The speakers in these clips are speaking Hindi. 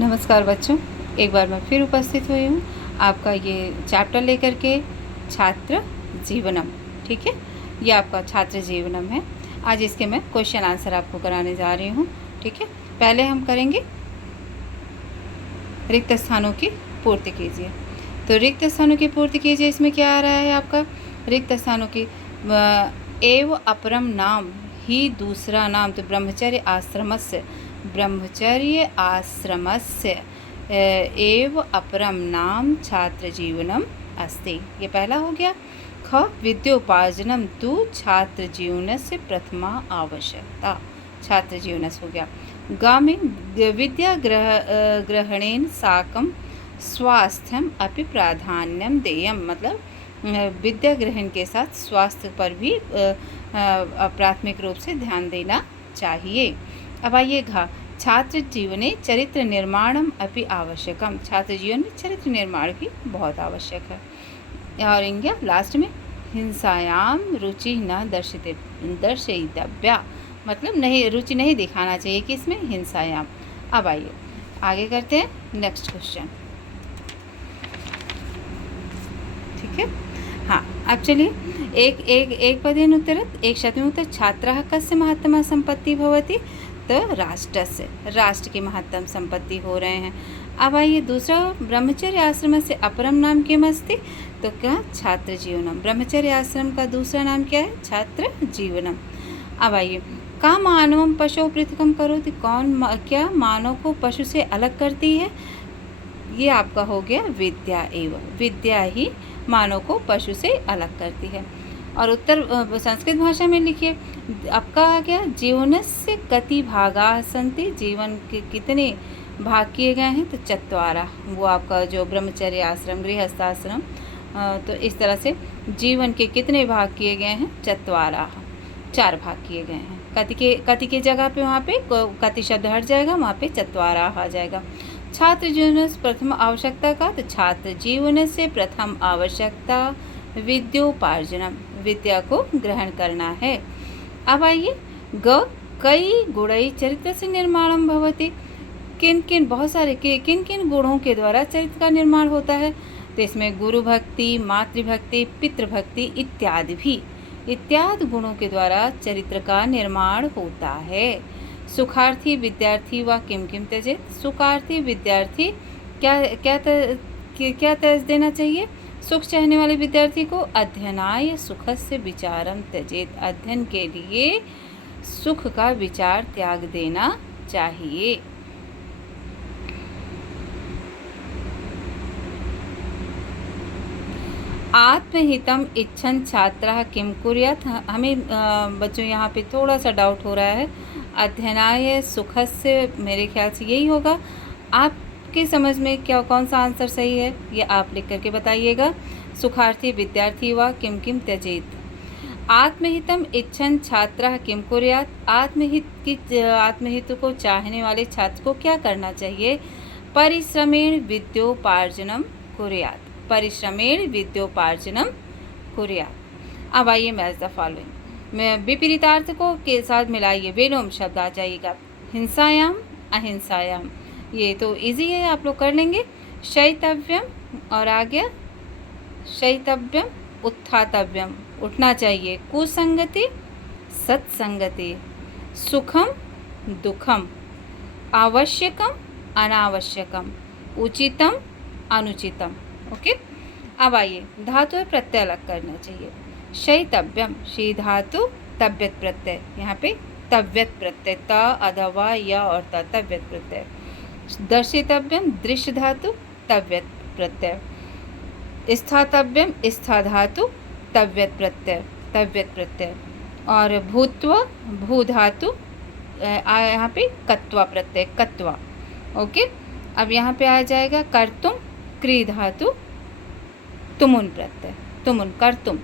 नमस्कार बच्चों, एक बार मैं फिर उपस्थित हुई हूँ आपका ये चैप्टर लेकर के, छात्र जीवनम। ठीक है, ये आपका छात्र जीवनम है। आज इसके मैं क्वेश्चन आंसर आपको कराने जा रही हूँ। ठीक है, पहले हम करेंगे रिक्त स्थानों की पूर्ति कीजिए। तो रिक्त स्थानों की पूर्ति कीजिए, इसमें क्या आ रहा है आपका? रिक्त स्थानों की एव अपरम नाम ही दूसरा नाम, तो ब्रह्मचर्य आश्रमस्य एव अपरम नाम छात्र जीवनम अस्ति। ये पहला हो गया। ख विद्योपार्जनम तु छात्र जीवनस्य प्रथमा आवश्यकता, छात्र जीवनस्य हो गया। ग में विद्या ग्रहणेन साकं स्वास्थ्यम अपि प्राधान्यम देयम, मतलब विद्या ग्रहण के साथ स्वास्थ्य पर भी प्राथमिक रूप से ध्यान देना चाहिए। अब आइए घा, छात्र जीवने चरित्र निर्माणम अपि आवश्यकम, छात्र जीवन में चरित्र निर्माण भी बहुत आवश्यक है। और इंग्या लास्ट में हिंसायाम रुचि न दर्शितव्या, मतलब नहीं, रुचि नहीं दिखाना चाहिए कि इसमें हिंसायाम। अब आइए आगे करते हैं नेक्स्ट क्वेश्चन। ठीक है, हाँ, अब चलिए एक पदेन उत्तरत् एक शतम् उत्तर छात्रः कस्य महत्तमा संपत्ति भवति, तो राष्ट्रस्य, राष्ट्र की महत्तम संपत्ति हो रहे हैं। अब आइए दूसरा, ब्रह्मचर्य आश्रम से अपरम नाम किम अस्ति, तो क्या? छात्र जीवनम। ब्रह्मचर्य आश्रम का दूसरा नाम क्या है? छात्र जीवनम। अब आइए, का मानवम पशु पृथकम करोति, क्या मानव को पशु से अलग करती है? ये आपका हो गया विद्या एवं, विद्या ही मानव को पशु से अलग करती है। और उत्तर संस्कृत भाषा में लिखिए, आपका आ गया जीवनस्य कति भागा सन्ति, जीवन के कितने भाग किए गए हैं, तो चत्वारा। वो आपका जो ब्रह्मचर्य आश्रम, गृहस्थाश्रम, तो इस तरह से जीवन के कितने भाग किए गए हैं? चत्वारा, 4 भाग किए गए हैं। कति के जगह पे वहाँ पे कति शब्द हट जाएगा, वहाँ पे चत्वारा आ जाएगा। छात्र जीवन से प्रथम आवश्यकता का, तो छात्र जीवन से प्रथम आवश्यकता विद्योपार्जनम, विद्या को ग्रहण करना है। अब आइए ग कई गुणै चरित्र से निर्माणम भवति, बहुत सारे किन किन गुणों के द्वारा चरित्र का निर्माण होता है, तो इसमें गुरु भक्ति, मातृभक्ति, पितृभक्ति इत्यादि गुणों के द्वारा चरित्र का निर्माण होता है। सुखार्थी विद्यार्थी व किम किम त्यजेत, सुखार्थी विद्यार्थी क्या त्याज देना चाहिए? सुख चाहने वाले विद्यार्थी को अध्ययनाय सुखस्य विचारम त्यजेत, अध्ययन के लिए सुख का विचार त्याग देना चाहिए। आत्महितम इच्छन छात्रः किम कुर्यात्, हमें बच्चों यहाँ पे थोड़ा सा डाउट हो रहा है। अध्ययनाय सुखस्य, मेरे ख्याल से यही होगा। आपके समझ में क्या, कौन सा आंसर सही है, ये आप लिख करके बताइएगा। सुखार्थी विद्यार्थी व किम किम त्यजेत। आत्महितम इच्छन छात्रः किम कुर्यात्, आत्महित को चाहने वाले छात्र को क्या करना चाहिए? परिश्रमेण विद्योपार्जनम कुर्यात्, परिश्रमेण विद्योपार्जनम कुर्यात्। अब आइए मैच द फॉलोइंग में विपरीतार्थ को के साथ मिलाइए, विलोम शब्द आ जाएगा। हिंसायाम, अहिंसायाम, ये तो इजी है, आप लोग कर लेंगे। शयितव्यम, और आ गया शयितव्यम, उत्थातव्यम, उठना चाहिए। कुसंगति, सत्संगति, सुखम, दुखम, आवश्यकम, अनावश्यकम, उचितम, अनुचितम। ओके, अब आइए धातु है प्रत्यय अलग करना चाहिए। शयितव्यम, शी धातु, तव्यत प्रत्यय, यहाँ पे तव्यत प्रत्यय, त अथवा य और त, तव्यत प्रत्यय। दर्शितव्यम, दृश्य धातु, तव्यत प्रत्यय। स्थातव्यम, स्था धातु, तव्यत प्रत्यय। और भूत्व, भू धातु, यहाँ पे कत्वा प्रत्यय, कत्वा। ओके, अब यहाँ पे आ जाएगा कर्तुम, क्री धातु, तुमुन प्रत्यय, तुमुन, कर्तुम।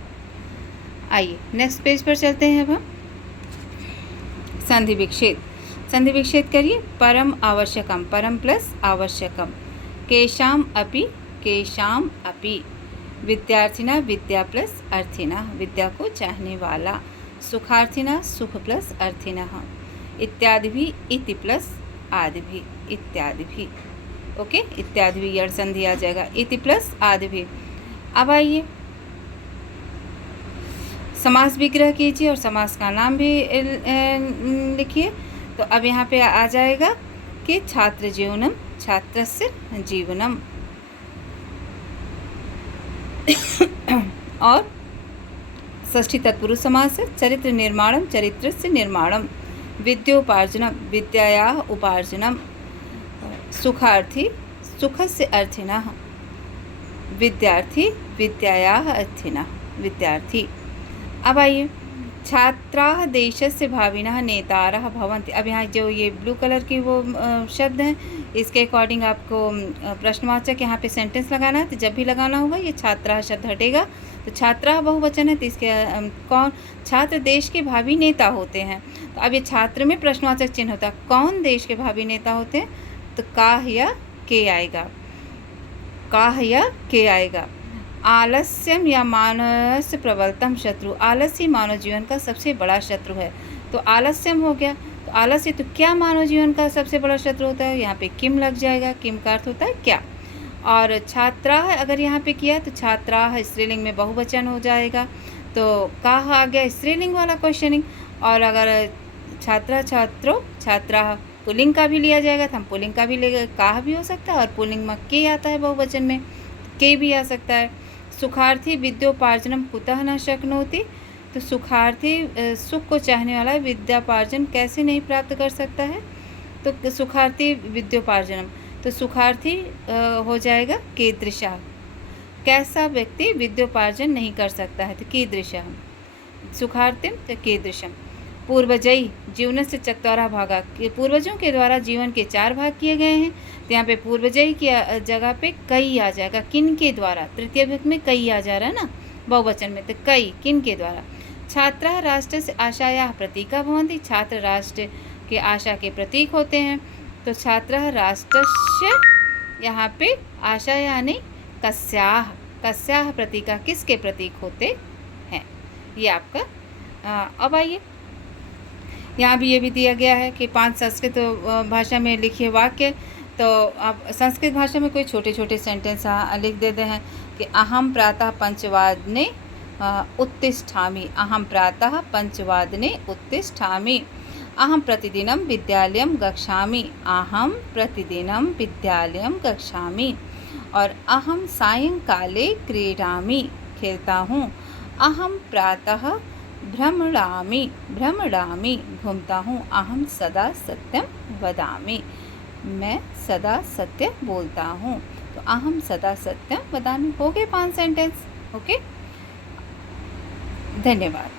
आइए नेक्स्ट पेज पर चलते हैं। अब हम संधि विच्छेद, संधि विच्छेद करिए। परम आवश्यकम, परम प्लस आवश्यकम। केशाम अपि, केशाम अपि। विद्यार्थिना, विद्या प्लस अर्थिना, विद्या को चाहने वाला। सुखार्थिना, सुख प्लस अर्थिना। इत्यादि भी, इति प्लस आदि भी, इत्यादि भी। ओके, इत्यादि भी यड़ संधि आ जाएगा, इति प्लस आदि भी। अब आइए समास विग्रह कीजिए और समास का नाम भी लिखिए। तो अब यहाँ पे आ जाएगा कि छात्र जीवनम, छात्रस्य जीवनम। और षष्ठी तत्पुरुष समास है, चरित्र निर्माणम, चरित्रस्य निर्माणम, विद्योपार्जनम, विद्यायाः उपार्जनम, सुखार्थी, सुखस्य अर्थिनः, विद्यार्थी, विद्यायाः अर्थिनः, विद्यार्थी। अब आइए छात्राः देशस्य भाविनः नेतारः भवन्ति। अब यहाँ जो ये ब्लू कलर की वो शब्द हैं, इसके अकॉर्डिंग आपको प्रश्नवाचक यहाँ पे सेंटेंस लगाना है। तो जब भी लगाना होगा ये छात्राः शब्द हटेगा, तो छात्राः बहुवचन है, तो इसके कौन, छात्र देश के भावी नेता होते हैं। तो अब ये छात्र में प्रश्नवाचक चिन्ह होता है, कौन देश के भावी नेता होते हैं, तो काह या के आएगा, काह या के आएगा। आलस्यम या मानस प्रबलतम शत्रु, आलस्य मानव जीवन का सबसे बड़ा शत्रु है। तो आलस्यम हो गया, तो आलस्य तो क्या मानव जीवन का सबसे बड़ा शत्रु होता है, यहाँ पे किम लग जाएगा, किम का अर्थ होता है क्या। और छात्रा अगर यहाँ पे किया तो छात्रा स्त्रीलिंग में बहुवचन हो जाएगा, तो काह आ गया स्त्रीलिंग वाला क्वेश्चनिंग। और अगर छात्रा छात्रो छात्रा पुल्लिंग का भी लिया जाएगा, तो हम पुल्लिंग का भी ले, काह भी हो सकता है, और पुल्लिंग में के आता है बहुवचन में, के भी आ सकता है। सुखार्थी विद्योपार्जनम कुतः न शक्नोति, तो सुखार्थी सुख को चाहने वाला विद्यापार्जन कैसे नहीं प्राप्त कर सकता है, तो सुखार्थी विद्योपार्जनम, तो सुखार्थी हो जाएगा कीदृशः, कैसा व्यक्ति विद्योपार्जन नहीं कर सकता है, तो कीदृशः, सुखार्थिम तो कीदृशम। पूर्वजयी जीवन से चत्वारः भागा, पूर्वजों के द्वारा जीवन के 4 भाग किए गए हैं। तो यहाँ पे पूर्वजयी की जगह पे कई आ जाएगा, किन के द्वारा, तृतीय विभक्ति में कई आ जा रहा है ना बहुवचन में, तो कई किन के द्वारा। छात्राः राष्ट्र से आशायाः प्रतीका भवन्ति, छात्र राष्ट्र के आशा के प्रतीक होते हैं। तो छात्राः राष्ट्रस्य, यहाँ पे आशा यानी कस्याः, कस्याः प्रतीका किसके प्रतीक होते हैं, ये आपका। अब आइए यहाँ भी ये भी दिया गया है कि 5 संस्कृत भाषा में लिखिए वाक्य। तो आप संस्कृत भाषा में कोई छोटे छोटे सेंटेंस लिख देते हैं कि अहम प्रातः 5 वादने उत्तिष्ठामि, अहम प्रातः 5 वादने उत्तिष्ठामि, अहम प्रतिदिनं विद्यालयं गच्छामि, अहम प्रतिदिनं विद्यालयं गच्छामि, और अहम सायंकाले क्रीडामि, खेलता हूँ, अहम प्रातः भ्रमणामि, भ्रमणामि, घूमता हूँ, अहम सदा सत्यम वदामि, मैं सदा सत्य बोलता हूँ। तो अहम सदा सत्यम वदामि हो गए 5 सेंटेंस। ओके, धन्यवाद।